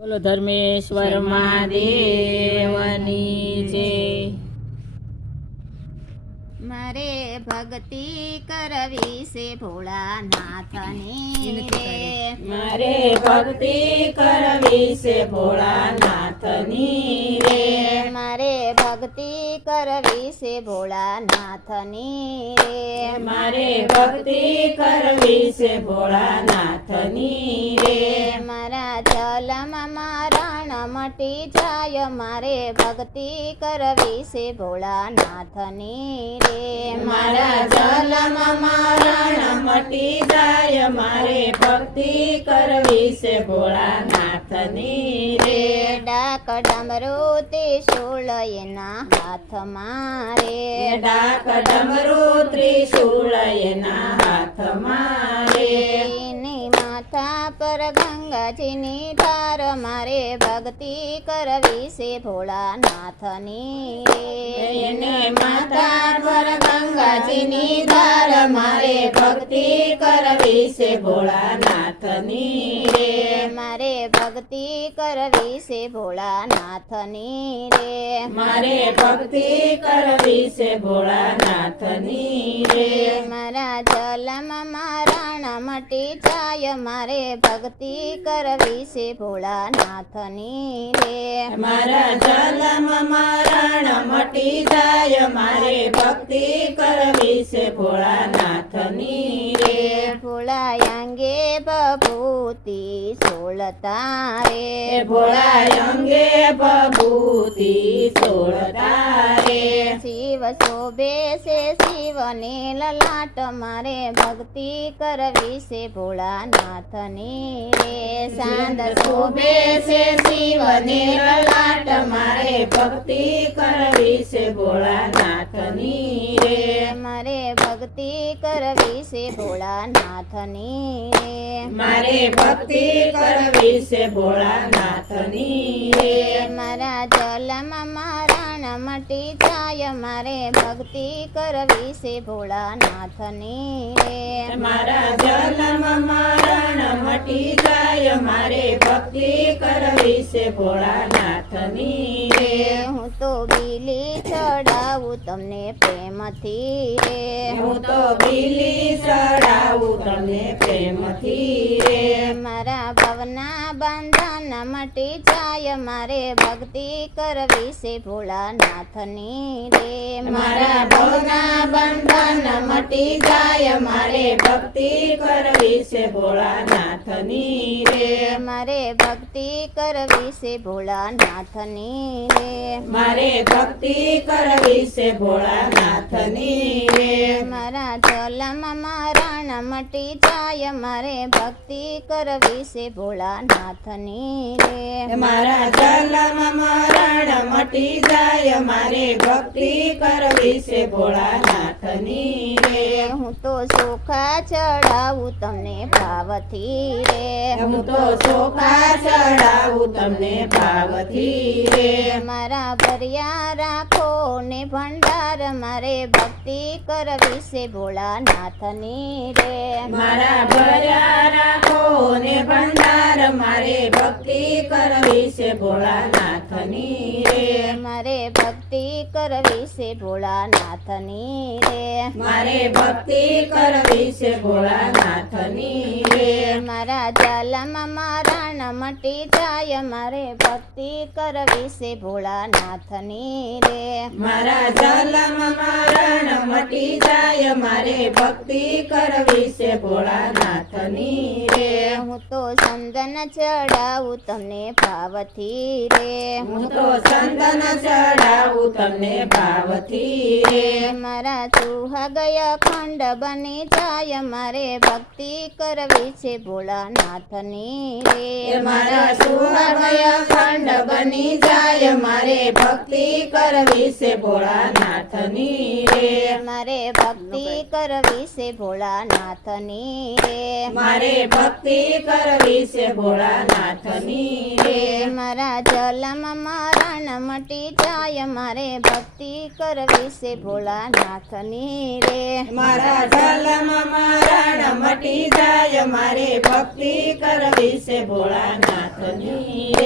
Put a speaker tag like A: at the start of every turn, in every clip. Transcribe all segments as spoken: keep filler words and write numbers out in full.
A: બોલો ધર્મેશ્વર મહાદેવની જય।
B: મારે ભક્તિ કરવી છે ભોળાનાથની રે,
A: મારે ભક્તિ કરવી છે ભોળાનાથની રે,
B: મારે ભક્તિ કરવી છે ભોળાનાથની રે,
A: મારે ભક્તિ કરવી છે ભોળાનાથની રે,
B: મારા જલમાં રણ મટી જાય, મારે ભક્તિ કરવી છે ભોળાનાથની રે,
A: મારા જલમાં મરણ મટી જાય, મારે ભક્તિ કરવી છે ભોળાનાથની રે,
B: ડાક ડમરૂ ત્રિશૂળ એના હાથમાં રે,
A: ડાક ડમરૂ ત્રિશૂળ એના હાથમાં રે,
B: એની માથા પર ગંગાજીની ધાર, મારે ભક્તિ કરવી છે ભોળાનાથની રે,
A: એને માથા પર ગંગાજીની ધાર, મારે ભક્તિ કરવી છે ભોળાનાથની રે,
B: મારે ભક્તિ કરવી છે ભોળાનાથની રે,
A: મારે ભક્તિ કરવી છે ભોળાનાથની રે,
B: મારા જલમાં મારણ મટી જાય, મારે ભક્તિ કરવી છે ભોળાનાથની રે,
A: મારા જલમાં મરણ મટી જાય, મારે ભક્તિ કરવી છે ભોળાનાથની રે,
B: ભોળા અંગે બભૂતિ સોળતા રે,
A: ભોળા અંગે બભૂતિ સોળતા રે,
B: શિવ શોભે છે શિવને લલાટ, મારે ભક્તિ કરવી છે ભોળાનાથની રે, સાંદ
A: શોભે છે શિવને લલાટ, મારે ભક્તિ કરવી છે ભોળાનાથની રે,
B: મારે ભક્તિ કરવી છે ભોળાનાથની રે,
A: મારે ભક્તિ કરવી છે ભોળાનાથની રે,
B: મારા જલમાં મારણ મટી જાય, મારે ભક્તિ કરવી છે ભોળાનાથની રે,
A: મારા જલમાં મરણ મટી જાય, મારે ભક્તિ કરવી છે ભોળાનાથની રે,
B: હું તો બીલી ચડાવું તમને પ્રેમથી રે,
A: હું તો બીલી ચડાવું તમને પ્રેમથી રે,
B: મારા ભવના બંધન મટી જાય, મારે ભક્તિ કરવી છે ભોળાનાથની રે,
A: મારા ભવના બંધન મટી જાય, મારે ભક્તિ કરવી છે ભોળાનાથની રે,
B: મારે ભક્તિ કરવી છે ભોળાનાથની રે,
A: મારે ભક્તિ કરવી છે ભોળાનાથની રે,
B: મારા જલમાં મારણ મટી જાય, મારે ભક્તિ કરવી છે ભોળાનાથની રે,
A: મારા જલમાં મરણ મટી જાય, મારે ભક્તિ કરવી છે ભોળાનાથની રે,
B: હું તો ચોખા ચડાવું તમને ભાવથી રે,
A: હું તો ચોખા ચડાવું તમને ભાવથી રે,
B: મારા ભર્યા રાખો ને ભંડાર, મારે ભક્તિ કરવી છે ભોળાનાથની રે,
A: મારા ભર્યા રાખો ને ભંડાર, મારે ભક્તિ કરવી છે ભોળાનાથની રે,
B: મારે ભક્તિ કરવી છે ભોળાનાથની રે,
A: મારે ભક્તિ કરવી છે ભોળાનાથની રે,
B: મારા જલમાં મારણ મટી જાય, મારે ભક્તિ કરવી છે ભોળાનાથની રે,
A: મારા જલમાં મરણ મટી જાય, મારે ભક્તિ કરવી છે ભોળાનાથની રે,
B: હું તો ચંદન ચડાવું તમને ભાવથી રે,
A: હું તો ચંદન ચડાવું તમને ભાવથી રે,
B: મારા ચૂહા ગયા ખંડ બની જાય, મારે ભક્તિ કરવી છે ભોળાનાથની રે,
A: મારા સુવા ગયા ખંડ બની જાય, મારે ભક્તિ કરવી છે ભોળાનાથની રે,
B: મારે ભક્તિ કરવી છે ભોળાનાથની રે,
A: મારે ભક્તિ કરવી છે ભોળાનાથની રે,
B: મારા જલમાં મરણ મટી જાય, મારે ભક્તિ કરવી છે ભોળાનાથની રે,
A: મારા જલમાં મરણ મટી જાય, મારે ભક્તિ કરવી છે ભોળાનાથની રે,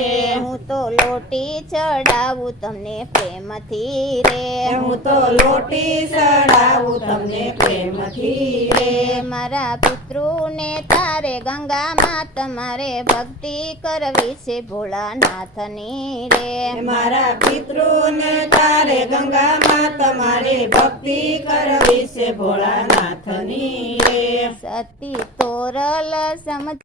B: હું તો લોટી ચડાવું તમને પ્રેમથી રે
A: હું તો લોટી ચડાવું તમને પ્રેમથી રે
B: મારા પિતૃને તારે ગંગામાં તમારે ભક્તિ કરવી છે ભોળાનાથની રે
A: મારા પિતૃને તારે ગંગામાં તમારે ભક્તિ કરવી છે ભોળાનાથની રે
B: સતી તોરલ સમજ